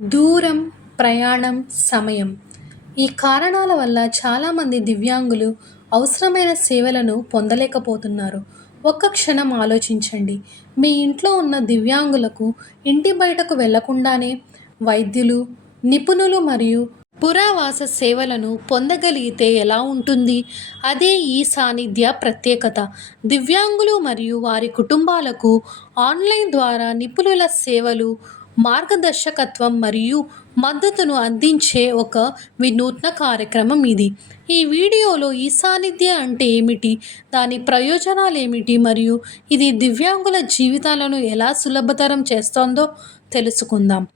దూరం, ప్రయాణం, సమయం ఈ కారణాల వల్ల చాలామంది దివ్యాంగులు అవసరమైన సేవలను పొందలేకపోతున్నారు. ఒక్క క్షణం ఆలోచించండి. మీ ఇంట్లో ఉన్న దివ్యాంగులకు ఇంటి బయటకు వెళ్లకుండానే వైద్యులు, నిపుణులు మరియు పురావాస సేవలను పొందగలిగితే ఎలా ఉంటుంది? అదే ఈ సాన్నిధ్య ప్రత్యేకత. దివ్యాంగులు మరియు వారి కుటుంబాలకు ఆన్లైన్ ద్వారా నిపుణుల సేవలు, మార్గదర్శకత్వం మరియు మద్దతును అందించే ఒక వినూత్న కార్యక్రమం ఇది. ఈ వీడియోలో ఈ సాన్నిధ్య అంటే ఏమిటి, దాని ప్రయోజనాలేమిటి మరియు ఇది దివ్యాంగుల జీవితాలను ఎలా సులభతరం చేస్తోందో తెలుసుకుందాం.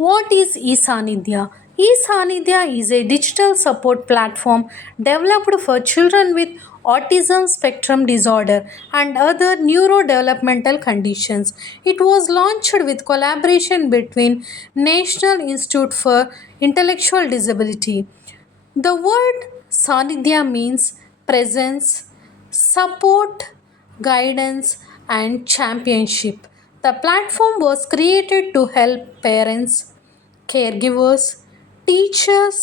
What is e-Sanidhya? e-Sanidhya is a digital support platform developed for children with autism spectrum disorder and other neurodevelopmental conditions. It was launched with collaboration between National Institute for Intellectual Disability. The word Sanidhya means presence, support, guidance, and championship. The platform was created to help parents, caregivers, teachers,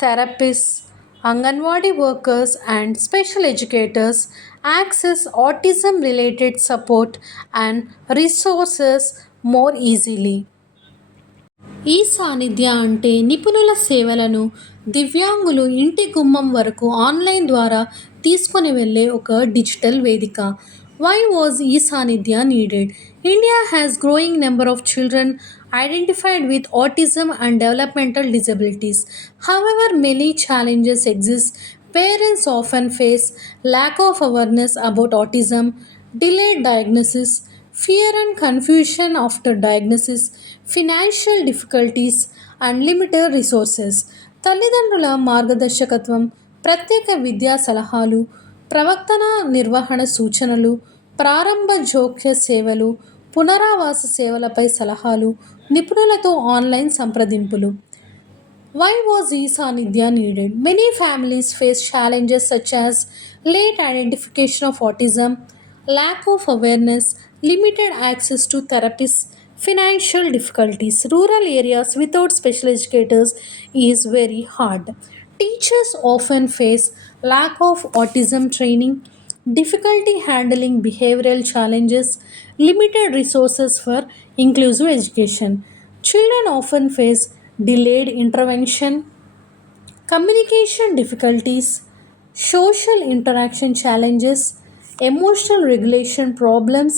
therapists, Anganwadi workers, and special educators access autism related support and resources more easily. ఈ సాన్నిధ్య అంటే నిపుణుల సేవలను దివ్యాంగులు ఇంటి గుమ్మం వరకు online ద్వారా తీసుకొని వెళ్ళే ఒక డిజిటల్ వేదిక. Why was e-Sanidhya needed? India has growing number of children identified with autism and developmental disabilities. However, many challenges exist. Parents often face lack of awareness about autism, delayed diagnosis, fear and confusion after diagnosis, financial difficulties, and limited resources. తల్లిదండ్రుల మార్గదర్శకత్వం, ప్రత్యేక విద్యా సలహాలు, ప్రవర్తన నిర్వహణ సూచనలు, ప్రారంభ జోక్య సేవలు, పునరావాస సేవలపై సలహాలు, నిపుణులతో ఆన్లైన్ సంప్రదింపులు. Why was e-Sanidhya needed? Many families face challenges such as late identification of autism, lack of awareness, limited access to therapists, financial difficulties. Rural areas without special educators is very hard. Teachers often face lack of autism training, difficulty handling behavioral challenges, limited resources for inclusive education. Children often face delayed intervention, communication difficulties, social interaction challenges, emotional regulation problems,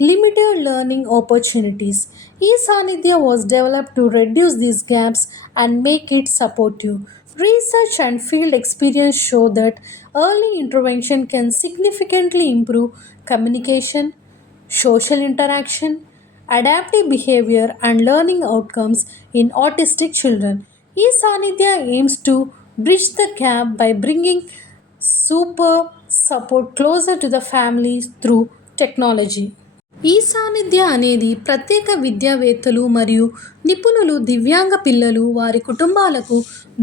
limited learning opportunities. e-Sanidhya was developed to reduce these gaps and make it supportive. Research and field experience show that early intervention can significantly improve communication, social interaction, adaptive behavior, and learning outcomes in autistic children. e-Sanidhya aims to bridge the gap by bringing super support closer to the families through technology. ఈ సాన్నిధ్య అనేది ప్రత్యేక విద్యావేత్తలు మరియు నిపుణులు దివ్యాంగ పిల్లలు, వారి కుటుంబాలకు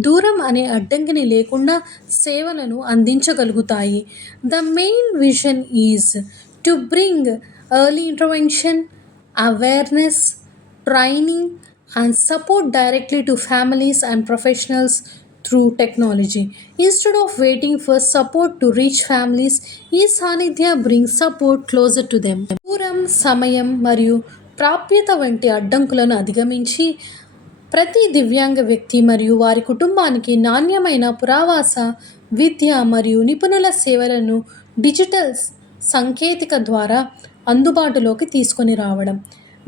దూరం అనే అడ్డంకిని లేకుండా సేవలను అందించగలుగుతాయి. The main vision is to bring early intervention, awareness, training and support directly to families and professionals through technology. Instead of waiting for support to reach families, e-Sanidhya brings support closer to them. దూరం, సమయం మరియు ప్రాప్యత వంటి అడ్డంకులను అధిగమించి ప్రతి దివ్యాంగ వ్యక్తి మరియు వారి కుటుంబానికి నాణ్యమైన పురావాస, విద్య మరియు నిపుణుల సేవలను డిజిటల్ సాంకేతిక ద్వారా అందుబాటులోకి తీసుకొని రావడం.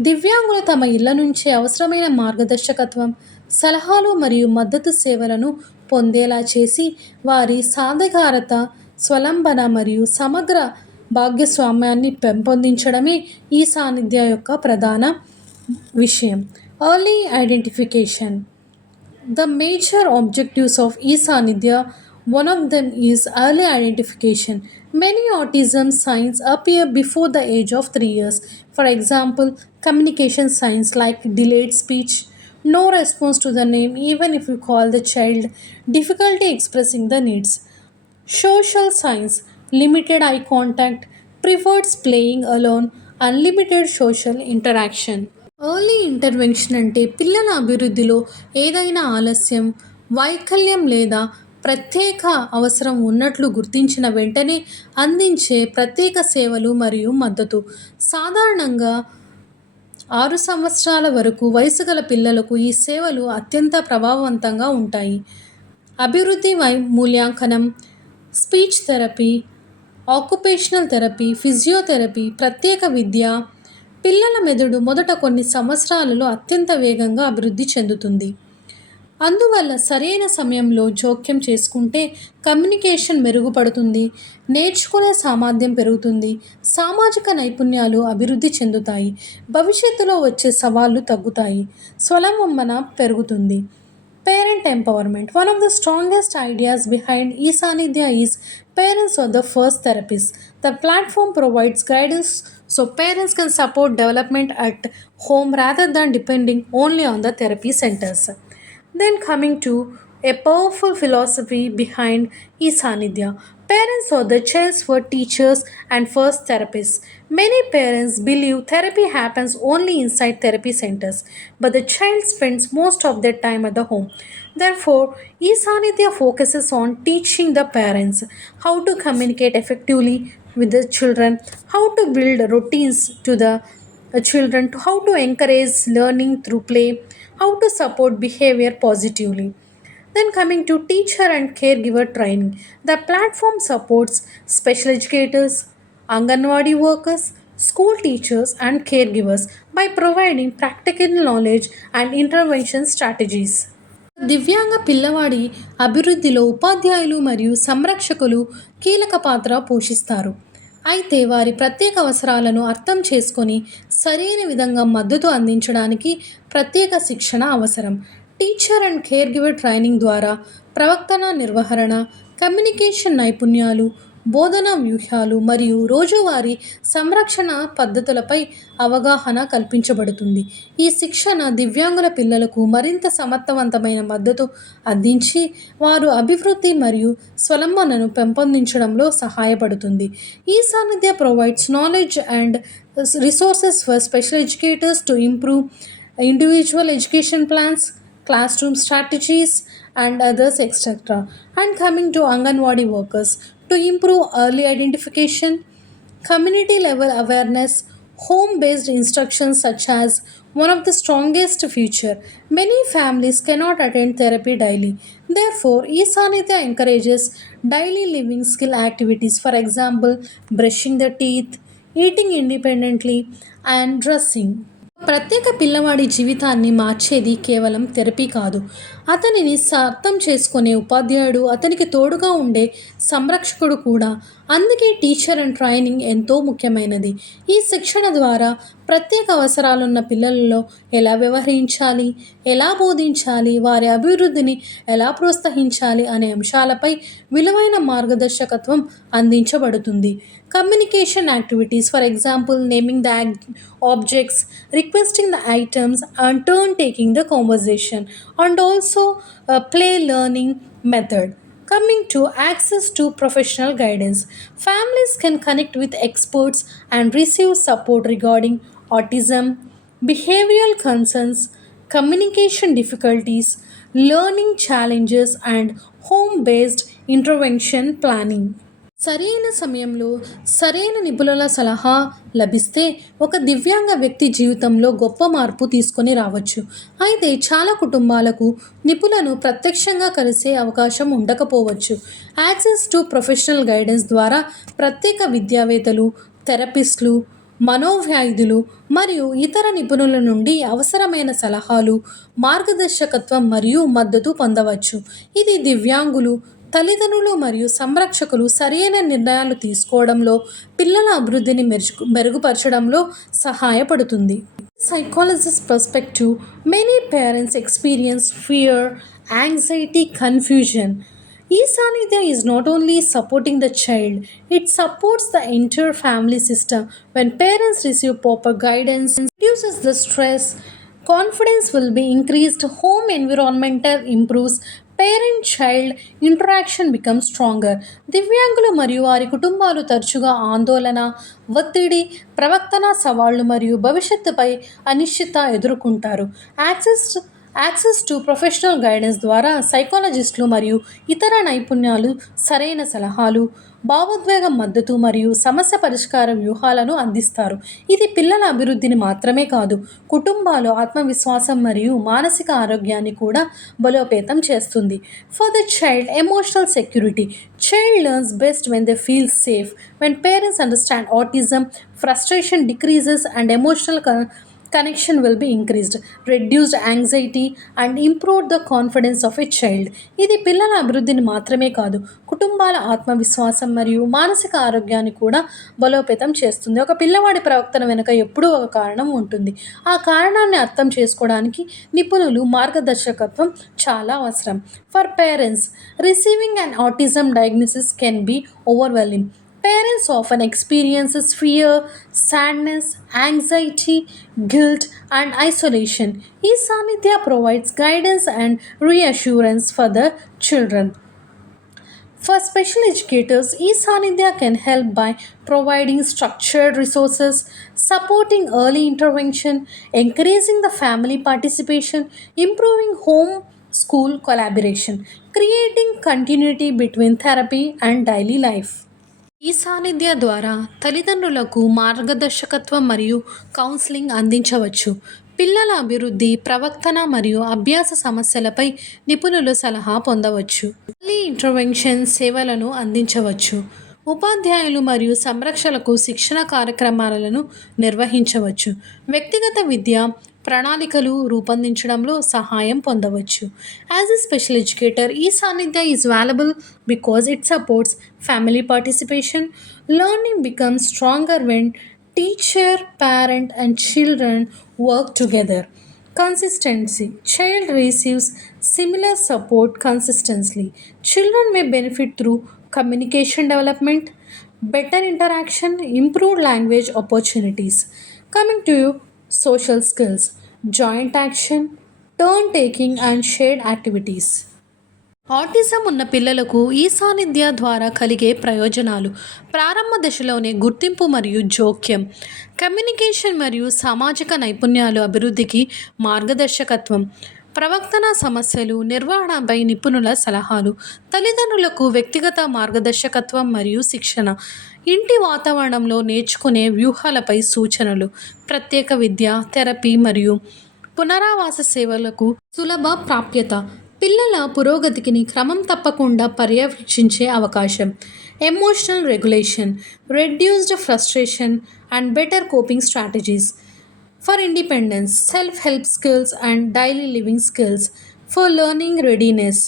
దివ్యాంగులు తమ ఇళ్ల నుంచే అవసరమైన మార్గదర్శకత్వం, సలహాలు మరియు మద్దతు సేవలను పొందేలా చేసి వారి సాధికారత, స్వలంబన మరియు సమగ్ర భాగస్వామ్యాన్ని పెంపొందించడమే ఈ సాన్నిధ్య యొక్క ప్రధాన విషయం. Early identification. The major objectives of e-Sanidhya, one of them is early identification. Many autism signs appear before the age of 3 years. For example, communication signs like delayed speech, no response to the name even if you call the child, difficulty expressing the needs. Social signs, limited eye contact, prefers playing alone, unlimited social interaction. Early intervention అంటే పిల్లల అభివృద్ధిలో ఏదైనా ఆలస్యం, వైకల్యం లేదా ప్రత్యేక అవసరం ఉన్నట్లు గుర్తించిన వెంటనే అందించే ప్రత్యేక సేవలు మరియు మద్దతు. సాధారణంగా 6 సంవత్సరాల వరకు వయసు గల పిల్లలకు ఈ సేవలు అత్యంత ప్రభావవంతంగా ఉంటాయి. అభివృద్ధి మూల్యాంకనం, speech therapy, occupational therapy, physiotherapy, ప్రత్యేక విద్య. పిల్లల మెదడు మొదట కొన్ని సంవత్సరాలలో అత్యంత వేగంగా అభివృద్ధి చెందుతుంది. అందువల్ల సరైన సమయంలో జోక్యం చేసుకుంటే కమ్యూనికేషన్ మెరుగుపడుతుంది, నేర్చుకునే సామర్థ్యం పెరుగుతుంది, సామాజిక నైపుణ్యాలు అభివృద్ధి చెందుతాయి, భవిష్యత్తులో వచ్చే సవాళ్లు తగ్గుతాయి, స్వలంబన పెరుగుతుంది. Parent empowerment. One of the strongest ideas behind e-Sanidhya is parents are the first therapists. The platform provides guidance so parents can support development at home rather than depending only on the therapy centers. Then coming to a powerful philosophy behind e-Sanidhya. Parents are the child's first teachers and first therapists. Many parents believe therapy happens only inside therapy centers, but the child spends most of their time at the home. Therefore, e-Sanidhya focuses on teaching the parents how to communicate effectively with the children, how to build routines to the children, to how to encourage learning through play, how to support behavior positively. Then coming to teacher and caregiver training, the platform supports special educators, Anganwadi workers, school teachers and caregivers by providing practical knowledge and intervention strategies. దివ్యాంగ పిల్లవాడి అభివృద్ధిలో ఉపాధ్యాయులు మరియు సంరక్షకులు కీలక పాత్ర పోషిస్తారు. అయితే వారి ప్రత్యేక అవసరాలను అర్థం చేసుకొని సరైన విధంగా మద్దతు అందించడానికి ప్రత్యేక శిక్షణ అవసరం. Teacher and care giver training ద్వారా ప్రవర్తన నిర్వహణ, కమ్యూనికేషన్ నైపుణ్యాలు, బోధనా వ్యూహాలు మరియు రోజువారీ సంరక్షణ పద్ధతులపై అవగాహన కల్పించబడుతుంది. ఈ శిక్షణ దివ్యాంగుల పిల్లలకు మరింత సమర్థవంతమైన మద్దతు అందించి వారు అభివృద్ధి మరియు స్వలంబనను పెంపొందించడంలో సహాయపడుతుంది. ఈ Sannidhya provides knowledge and resources for special educators to improve individual education plans, classroom strategies, and others, etc. And coming to Anganwadi workers, to improve early identification, community level awareness, home based instructions such as one of the strongest feature. Many families cannot attend therapy daily. Therefore, e-Sanitya encourages daily living skill activities, for example, brushing the teeth, eating independently, and dressing. ప్రత్యేక పిల్లవాడి జీవితాన్ని మార్చేది కేవలం therapy కాదు. అతనిని అర్థం చేసుకునే ఉపాధ్యాయుడు, అతనికి తోడుగా ఉండే సంరక్షకుడు కూడా. అందుకే టీచర్ అండ్ ట్రైనింగ్ ఎంతో ముఖ్యమైనది. ఈ శిక్షణ ద్వారా ప్రత్యేక అవసరాలున్న పిల్లలలో ఎలా వ్యవహరించాలి, ఎలా బోధించాలి, వారి అభివృద్ధిని ఎలా ప్రోత్సహించాలి అనే అంశాలపై విలువైన మార్గదర్శకత్వం అందించబడుతుంది. Communication activities, for example naming the objects, requesting the items, and turn taking the conversation, and also a play learning method. Coming to access to professional guidance, families can connect with experts and receive support regarding autism, behavioral concerns, communication difficulties, learning challenges, and home based intervention planning. సరైన సమయంలో సరైన నిపుణుల సలహా లభిస్తే ఒక దివ్యాంగ వ్యక్తి జీవితంలో గొప్ప మార్పు తీసుకొని రావచ్చు. అయితే చాలా కుటుంబాలకు నిపుణులను ప్రత్యక్షంగా కలిసే అవకాశం ఉండకపోవచ్చు. యాక్సెస్ టు ప్రొఫెషనల్ గైడెన్స్ ద్వారా ప్రత్యేక విద్యావేత్తలు, థెరపిస్టులు, మనోవ్యాధులు మరియు ఇతర నిపుణుల నుండి అవసరమైన సలహాలు, మార్గదర్శకత్వం మరియు మద్దతు పొందవచ్చు. ఇది దివ్యాంగులు, తల్లిదండ్రులు మరియు సంరక్షకులు సరైన నిర్ణయాలు తీసుకోవడంలో, పిల్లల అభివృద్ధిని మెరుగుపరచడంలో సహాయపడుతుంది. Psychologist perspective, many parents experience fear, anxiety, confusion. E-Sanidhya is not only supporting the child, it supports the entire family system. When parents receive proper guidance, it reduces the stress, Confidence will be increased, home environmental improves, parent child interaction become stronger. దివ్యాంగులు మరియు వారి కుటుంబాలు తరచుగా ఆందోళన, ఒత్తిడి, ప్రవర్తన సవాళ్లు మరియు భవిష్యత్తుపై అనిశ్చిత ఎదుర్కొంటారు. Access access to professional guidance ద్వారా సైకాలజిస్టులు మరియు ఇతర నైపుణ్యాలు సరైన సలహాలు, భావోద్వేగం మద్దతు మరియు సమస్య పరిష్కార వ్యూహాలను అందిస్తారు. ఇది పిల్లల అభివృద్ధిని మాత్రమే కాదు, కుటుంబాలు ఆత్మవిశ్వాసం మరియు మానసిక ఆరోగ్యాన్ని కూడా బలోపేతం చేస్తుంది. For the child emotional security. Child learns best when they feel safe. When parents understand autism, frustration decreases and emotional connection will be increased, reduced anxiety and improved the confidence of a child. ఇది పిల్లల అభివృద్ధిని మాత్రమే కాదు, కుటుంబాల ఆత్మవిశ్వాసం మరియు మానసిక ఆరోగ్యాన్ని కూడా బలోపేతం చేస్తుంది. ఒక పిల్లవాడి ప్రవర్తన వెనుక ఎప్పుడూ ఒక కారణం ఉంటుంది. ఆ కారణాన్ని అర్థం చేసుకోవడానికి నిపుణులు మార్గదర్శకత్వం చాలా అవసరం. For parents, receiving an autism diagnosis can be overwhelming. Parents often experiences fear, sadness, anxiety, guilt, and isolation. E-Sanidhya provides guidance and reassurance for the children. For special educators, e-Sanidhya can help by providing structured resources, supporting early intervention, encouraging the family participation, improving home school collaboration, creating continuity between therapy and daily life. ఈ సాన్నిధ్య ద్వారా తల్లిదండ్రులకు మార్గదర్శకత్వం మరియు counselling అందించవచ్చు. పిల్లల అభివృద్ధి, ప్రవర్తన మరియు అభ్యాస సమస్యలపై నిపుణులు సలహా పొందవచ్చు. ఎర్లీ ఇంటర్వెన్షన్ సేవలను అందించవచ్చు. ఉపాధ్యాయులు మరియు సంరక్షకులకు శిక్షణ కార్యక్రమాలను నిర్వహించవచ్చు. వ్యక్తిగత విద్య ప్రణాళికలు రూపొందించడంలో సహాయం పొందవచ్చు. యాజ్ ఎ స్పెషల్ ఎడ్యుకేటర్, ఈ Sannidhya is valuable because it supports family participation. Learning becomes stronger when teacher, parent and children work together. Consistency. Child receives similar support consistently. Children may benefit through communication development, better interaction, improved language opportunities. Coming to social skills, joint action, turn taking and shared activities. Autism ఉన్న పిల్లలకు ఈ సాన్నిధ్య ద్వారా కలిగే ప్రయోజనాలు: ప్రారంభ దశలోనే గుర్తింపు మరియు జోక్యం, కమ్యూనికేషన్ మరియు సామాజిక నైపుణ్యాలు అభివృద్ధికి మార్గదర్శకత్వం, ప్రవర్తన సమస్యలు నిర్వహణపై నిపుణుల సలహాలు, తల్లిదండ్రులకు వ్యక్తిగత మార్గదర్శకత్వం మరియు శిక్షణ, ఇంటి వాతావరణంలో నేర్చుకునే వ్యూహాలపై సూచనలు, ప్రత్యేక విద్య, థెరపీ మరియు పునరావాస సేవలకు సులభ ప్రాప్యత, పిల్లల పురోగతికి క్రమం తప్పకుండా పర్యవేక్షించే అవకాశం, emotional regulation, reduced frustration and better coping strategies, for independence, self help skills and daily living skills, for learning readiness.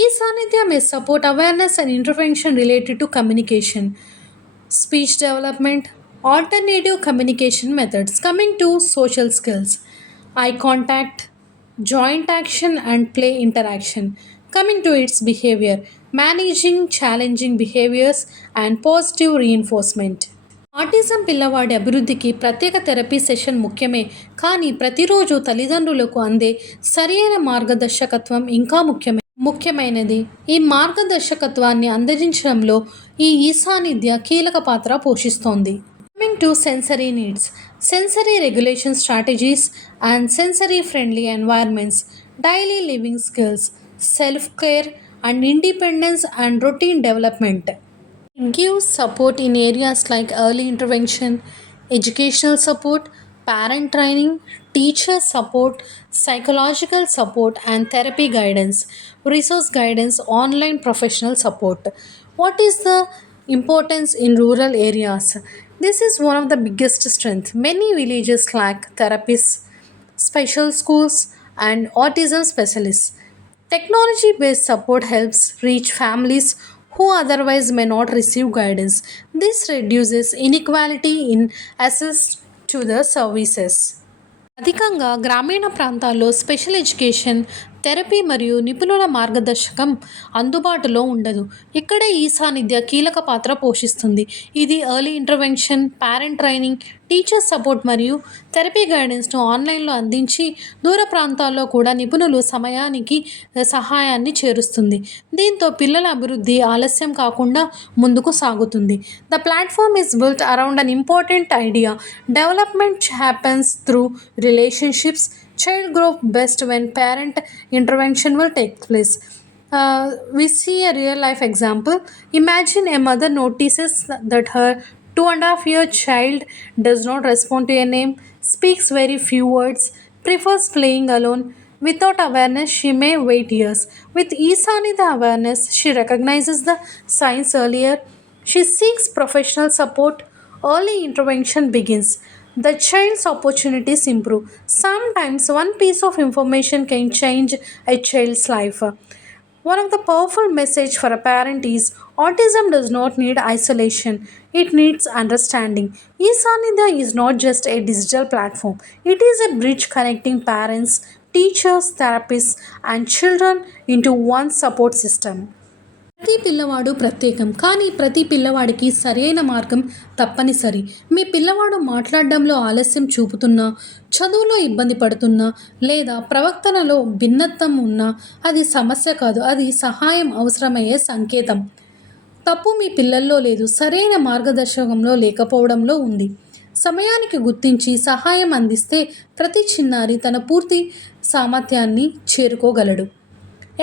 e-Sanidhya may support awareness and intervention related to communication, speech development, alternative communication methods. Coming to social skills, eye contact, joint action and play interaction. Coming to its behavior, managing challenging behaviors and positive reinforcement. Autism పిల్లవాడి అభివృద్ధికి ప్రత్యేక therapy session ముఖ్యమే, కానీ ప్రతిరోజు తల్లిదండ్రులకు అందే సరైన మార్గదర్శకత్వం ఇంకా ముఖ్యమైనది. ఈ మార్గదర్శకత్వాన్ని అందించడంలో ఈ సాన్నిధ్య కీలక పాత్ర పోషిస్తోంది. Coming to sensory needs, sensory regulation strategies and sensory friendly environments, daily living skills, self-care and independence and routine development. It gives support in areas like early intervention, educational support, parent training, teacher support, psychological support and therapy guidance, resource guidance, online professional support. What is the importance in rural areas? This is one of the biggest strengths. Many villages lack therapists, special schools and autism specialists. Technology-based support helps reach families who otherwise may not receive guidance. This reduces inequality in access to the services. అధికంగా గ్రామీణ ప్రాంతాల్లో special education therapy మరియు నిపుణుల మార్గదర్శకం అందుబాటులో ఉండదు. ఇక్కడే ఈ సాన్నిధ్య కీలక పాత్ర పోషిస్తుంది. ఇది early intervention, parent training, teacher support మరియు థెరపీ గైడెన్స్ను ఆన్లైన్లో అందించి దూర ప్రాంతాల్లో కూడా నిపుణులు సమయానికి సహాయాన్ని చేరుస్తుంది. దీంతో పిల్లల అభివృద్ధి ఆలస్యం కాకుండా ముందుకు సాగుతుంది. The platform is built around an important idea. Development happens through relationships. Child grows best when parent intervention will take place. We see a real life example. Imagine a mother notices that her 2.5-year child does not respond to a name, speaks very few words, prefers playing alone. Without awareness, she may wait years. With e-Sanidhya awareness, she recognizes the signs earlier. She seeks professional support. Early intervention begins. The child's opportunities improve. Sometimes one piece of information can change a child's life. One of the powerful message for a parent is autism does not need isolation. It needs understanding. e-Sanidhya is not just a digital platform. It is a bridge connecting parents, teachers, therapists and children into one support system. ప్రతి పిల్లవాడు ప్రత్యేకం, కానీ ప్రతి పిల్లవాడికి సరైన మార్గం తప్పనిసరి. మీ పిల్లవాడు మాట్లాడడంలో ఆలస్యం చూపుతున్నా, చదువులో ఇబ్బంది పడుతున్నా లేదా ప్రవర్తనలో భిన్నత్వం ఉన్నా అది సమస్య కాదు, అది సహాయం అవసరమయ్యే సంకేతం. తప్పు మీ పిల్లల్లో లేదు, సరైన మార్గదర్శకంలో లేకపోవడంలో ఉంది. సమయానికి గుర్తించి సహాయం అందిస్తే ప్రతి చిన్నారి తన పూర్తి సామర్థ్యాన్ని చేరుకోగలడు.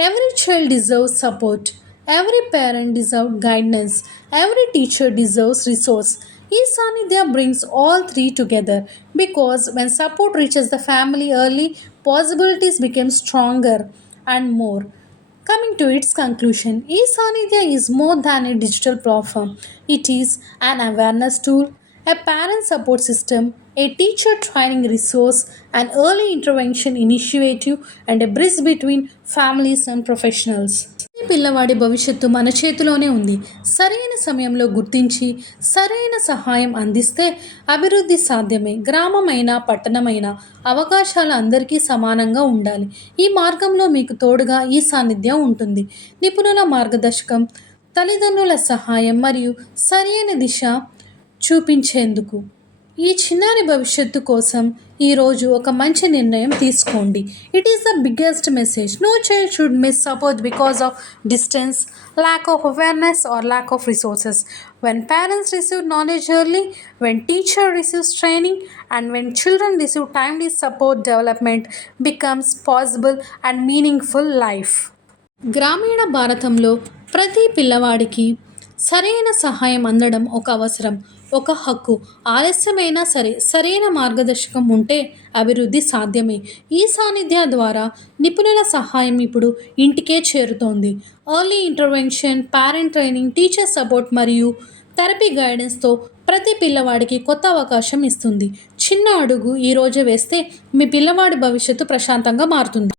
Every child deserves support. Every parent deserves guidance. Every teacher deserves resource. e-Sanidhya brings all three together because when support reaches the family early, possibilities become stronger and more. Coming to its conclusion, e-Sanidhya is more than a digital platform. It is an awareness tool, a parent support system, a teacher training resource, an early intervention initiative, and a bridge between families and professionals. పిల్లవాడి భవిష్యత్తు మన చేతిలోనే ఉంది. సరైన సమయంలో గుర్తించి సరైన సహాయం అందిస్తే అభివృద్ధి సాధ్యమే. గ్రామమైనా పట్టణమైనా అవకాశాలు అందరికీ సమానంగా ఉండాలి. ఈ మార్గంలో మీకు తోడుగా ఈ సాన్నిధ్యం ఉంటుంది. నిపుణుల మార్గదర్శకం, తల్లిదండ్రుల సహాయం మరియు సరైన దిశ చూపించేందుకు. ఈ చిన్నారి భవిష్యత్తు కోసం ఈరోజు ఒక మంచి నిర్ణయం తీసుకోండి. It is the biggest message. No child should miss support because of distance, lack of awareness or lack of resources. When parents receive knowledge early, when teacher receives training, and when children receive timely support, development becomes possible and meaningful life. గ్రామీణ భారతంలో ప్రతి పిల్లవాడికి సరైన సహాయం అందడం ఒక అవసరం, ఒక హక్కు. ఆలస్యమైనా సరే సరైన మార్గదర్శకం ఉంటే అభివృద్ధి సాధ్యమే. ఈ సాన్నిధ్య ద్వారా నిపుణుల సహాయం ఇప్పుడు ఇంటికే చేరుతోంది. Early intervention, parent training, teacher support మరియు థెరపీ గైడెన్స్తో ప్రతి పిల్లవాడికి కొత్త అవకాశం ఇస్తుంది. చిన్న అడుగు ఈరోజే వేస్తే మీ పిల్లవాడి భవిష్యత్తు ప్రశాంతంగా మారుతుంది.